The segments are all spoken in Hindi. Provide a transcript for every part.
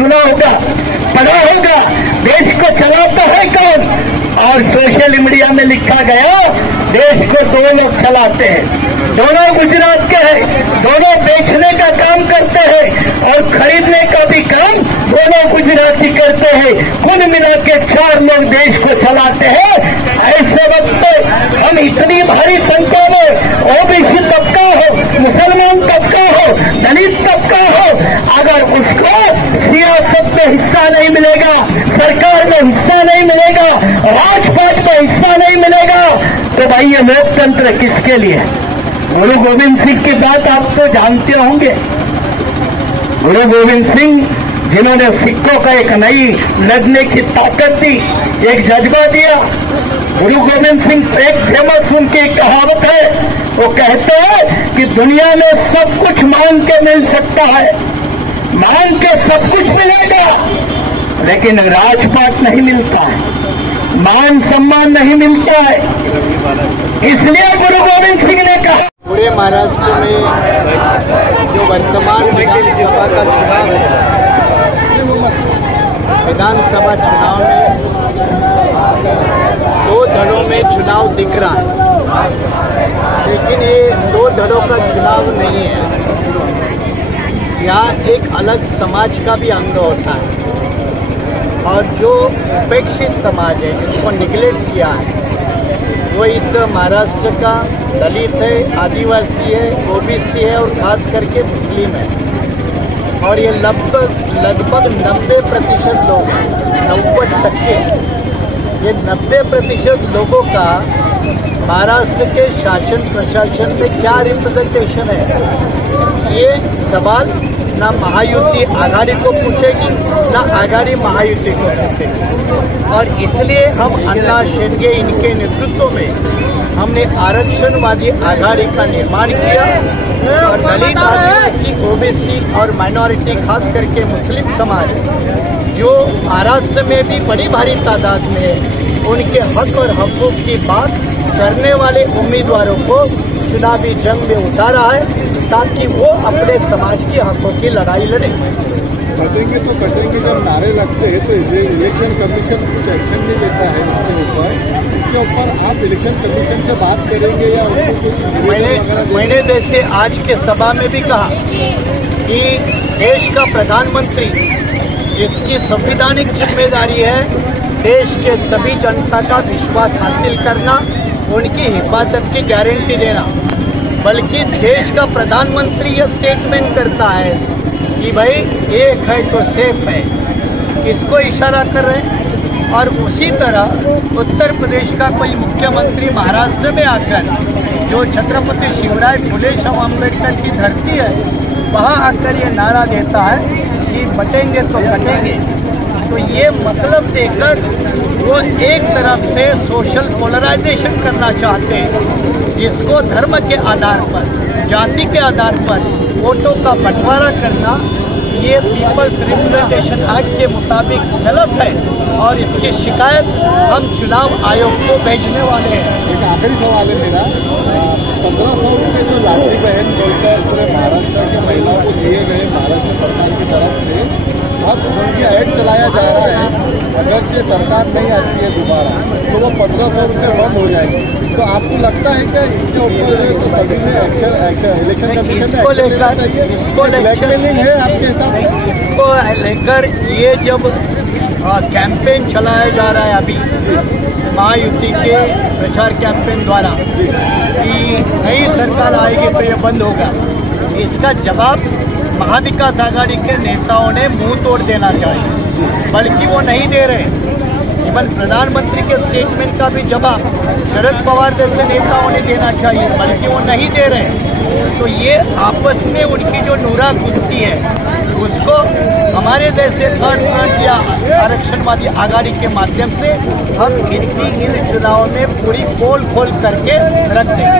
सुना होगा, पढ़ा होगा, देश को चलाता है कौन? और सोशल मीडिया में लिखा गया देश को दो लोग चलाते हैं, दोनों गुजरात के हैं, दोनों बेचने का काम करते हैं और खरीदने का भी काम दोनों गुजराती करते हैं। कुल मिला के 4 लोग देश को चलाते हैं। ऐसे वक्त हम इतनी भारी संख्या में ओबीसी तबका हो, मुसलमान तबका हो, दलित तबका हो, अगर उसको सियासत में हिस्सा नहीं मिलेगा, सरकार में हिस्सा नहीं मिलेगा, राजपाट में हिस्सा नहीं मिलेगा, तो भाई ये लोकतंत्र किसके लिए? गुरु गोविंद सिंह की बात आप तो जानते होंगे। गुरु गोविंद सिंह जिन्होंने सिखों का एक नई लड़ने की ताकत दी, एक जज्बा दिया। गुरु गोविंद सिंह एक फेमस उनकी कहावत है, वो कहते हैं कि दुनिया में सब कुछ मांग के मिल सकता है, मांग के सब कुछ मिलेगा, लेकिन राजपाट नहीं मिलता है, मान सम्मान नहीं मिलता है। इसलिए गुरु गोविंद सिंह ने कहा पूरे महाराष्ट्र में जो वर्तमान विधानसभा का चुनाव है, विधानसभा चुनाव में 2 दलों में चुनाव दिख रहा है, लेकिन ये 2 दलों का चुनाव नहीं है। यहाँ एक अलग समाज का भी अंग होता है और जो उपेक्षित समाज है, जिसको निगलेक्ट किया है, वो इस महाराष्ट्र का दलित है, आदिवासी है, ओबीसी है और खास करके मुस्लिम है। और ये लगभग 90% लोग हैं, 90%। ये 90% लोगों का महाराष्ट्र के शासन प्रशासन में क्या रिप्रेजेंटेशन है, ये सवाल ना महायुति आघाड़ी को पूछेगी, ना आघाड़ी महायुति को पूछेगी। और इसलिए हम अन्ना शेंडगे इनके नेतृत्व में हमने आरक्षणवादी आघाड़ी का निर्माण किया और दलित, आदिवासी, ओबीसी और माइनॉरिटी खास करके मुस्लिम समाज जो महाराष्ट्र में भी बड़ी भारी तादाद में है, उनके हक और हकूक़ की बात करने वाले उम्मीदवारों को चुनावी जंग में उतारा है ताकि वो अपने समाज के हकों की लड़ाई लड़े। कटेंगे तो कटेंगे, जब नारे लगते हैं तो इलेक्शन कमीशन कुछ एक्शन नहीं लेता है इसके ऊपर आप इलेक्शन कमीशन से बात करेंगे या उनको कुछ? मैंने जैसे आज के सभा में भी कहा कि देश का प्रधानमंत्री जिसकी संवैधानिक जिम्मेदारी है देश के सभी जनता का विश्वास हासिल करना, उनकी हिफाजत की गारंटी देना, बल्कि देश का प्रधानमंत्री यह स्टेटमेंट करता है कि भाई एक है तो सेफ है, इसको इशारा कर रहे हैं। और उसी तरह उत्तर प्रदेश का कोई मुख्यमंत्री महाराष्ट्र में आकर जो छत्रपति शिवराय फुले शाह अम्बेडकर की धरती है, वहाँ आकर ये नारा देता है कि बटेंगे तो कटेंगे, तो ये मतलब देकर वो एक तरफ से सोशल पोलराइजेशन करना चाहते हैं, जिसको धर्म के आधार पर, जाति के आधार पर वोटों का बंटवारा करना, ये पीपल्स रिप्रेजेंटेशन एक्ट के मुताबिक गलत है और इसकी शिकायत हम चुनाव आयोग को भेजने वाले हैं। एक आखिरी सवाल है मेरा, 1500 रुपये जो लाडली बहन बोलकर पूरे महाराष्ट्र के महिलाओं को दिए गए महाराष्ट्र सरकार की तरफ से, अब उनकी ऐड चलाया जा रहा है, अगर ये सरकार नहीं आती है दोबारा तो वो 1500 रुपये बंद हो जाएंगे, तो आपको लगता है क्या इसके ऊपर तो सभी ने एक्शन इलेक्शन कमीशन इसको लेकर ब्लैकमेलिंग है आपके हिसाब से? इसको लेकर ये जब कैंपेन चलाया जा रहा है अभी महायुति के प्रचार कैंपेन द्वारा कि नई सरकार आएगी तो ये बंद होगा, इसका जवाब महाविकास आघाड़ी के नेताओं ने मुंह तोड़ देना चाहिए, बल्कि वो नहीं दे रहे। इवन प्रधानमंत्री के स्टेटमेंट का भी जवाब शरद पवार जैसे नेताओं ने देना चाहिए, बल्कि वो नहीं दे रहे। तो ये आपस में उनकी जो नूरा कुश्ती है उसको हमारे जैसे थर्ड फ्रंट या आरक्षणवादी आघाड़ी के माध्यम से हम इनकी इन चुनाव में पूरी पोल खोल करके रख देंगे।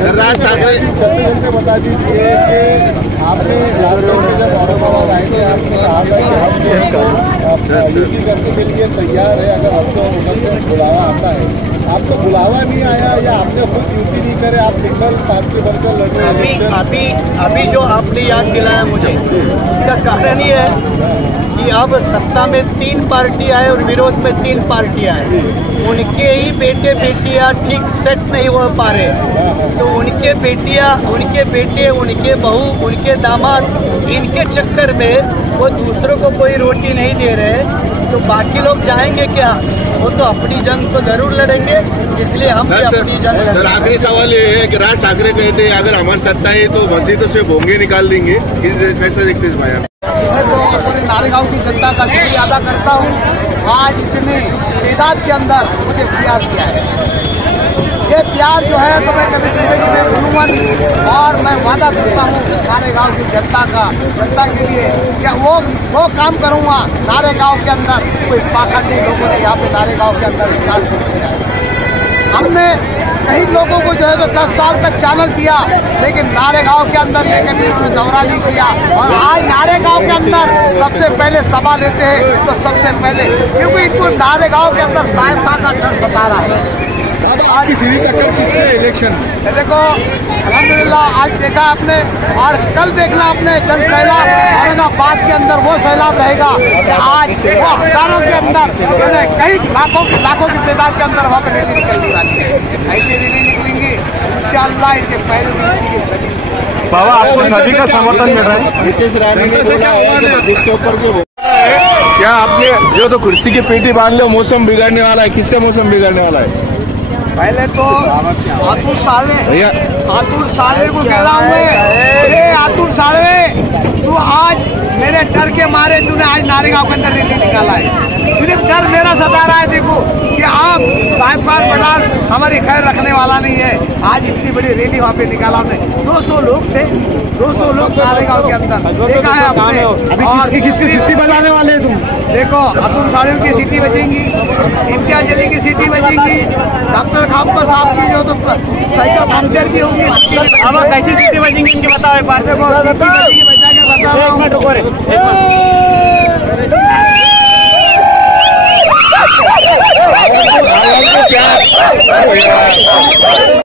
छत्तीसगढ़ बता दीजिए कि आपने लॉकडाउन में जब औरंगाबाद आए थे, आपने कहा था कि हम जो यूपी करने के लिए तैयार है अगर हमको उधर से बुलावा आता है। आपको बुलावा नहीं आया या आपने खुद यूपी नहीं करे, आप सिंगल पार्टी बनकर लड़ रहे हैं? अभी जो आपने याद दिलाया मुझे, इसका कारण ये है कि अब सत्ता में 3 पार्टियां हैं और विरोध में 3 पार्टियां हैं। उनके ही बेटे बेटियां ठीक सेट नहीं हो पा रहे, तो उनके बेटियां, उनके बेटे, उनके बहू, उनके दामाद, इनके चक्कर में वो दूसरों को कोई रोटी नहीं दे रहे, तो बाकी लोग जाएंगे क्या? वो तो अपनी जंग तो जरूर लड़ेंगे, इसलिए हम भी अपनी जंग लड़ेंगे। सर आखिरी सवाल ये है कि राज ठाकरे कहते हैं अगर हमारी सत्ता है तो मस्जिदों से भोंगे निकाल देंगे, कैसे देखते हैं भाई? मैं तो अपने नारेगांव की जनता का शुक्रिया अदा करता हूँ, आज इतनी तादाद के अंदर मुझे प्यार किया है। ये प्यार जो है तो मैं कभी जिंदगी में भूलूंगा नहीं, और मैं वादा करता हूँ नारेगांव की जनता के लिए कि वो काम करूँगा नारेगांव के अंदर कोई पाखंडी लोगों ने यहाँ पे नारेगांव के अंदर विकास नहीं किया। हमने कई लोगों को जो है तो 10 साल तक चैनल दिया, लेकिन नारेगांव के अंदर ये कभी उसने दौरा नहीं किया। और आज नारेगांव के अंदर सबसे पहले सभा लेते हैं तो सबसे पहले, क्योंकि इनको नारेगांव के अंदर साहिबा का डर सता रहा है। अब आपकी सीधी टक्कर किससे इलेक्शन? देखो अल्हम्दुलिल्लाह आज देखा आपने, और कल देखना आपने जन सैलाब औरंगाबाद के अंदर वो सैलाब रहेगा कि आज वो हजारों के अंदर कई लाखों की तादाद के अंदर वहाँ पर रैली निकलने वाली है। ऐसी रैली निकलेंगी इंशाअल्लाह, इनके पैरों के नीचे की जमीन। बाबा आपको सभी का समर्थन मिल रहा है? नीतीश रानी ने बोला उसके ऊपर जो क्या आपने जो तो कुर्सी की पेटी बांध लो, मौसम बिगड़ने वाला है। किसका मौसम बिगड़ने वाला है? पहले तो आतुर साले को कह रहा हूँ, आतुर साले तू आज मेरे डर के मारे तूने आज नारेगांव के अंदर रैली निकाला है। सिर्फ डर मेरा सता रहा है, देखो कि आप साहिबपार पठान हमारी खैर रखने वाला नहीं है। आज इतनी बड़ी रैली वहाँ पे निकाला हमने, 200 लोग थे, 200 लोग नारेगांव के अंदर देखा है आपने। और किसकी सिटी बजाने वाले तुम? देखो अतुल साड़ियों की सीटी बजेंगी, इम्तियाज अली की सीटी बजेंगी, डॉक्टर खाप्पा साहब की जो तो साइकिल पंक्चर भी होगी। अब कैसी सिटी बजेंगी इनकी बताओ एक बार। देखो सीटी बजा के बता रहा हूँ।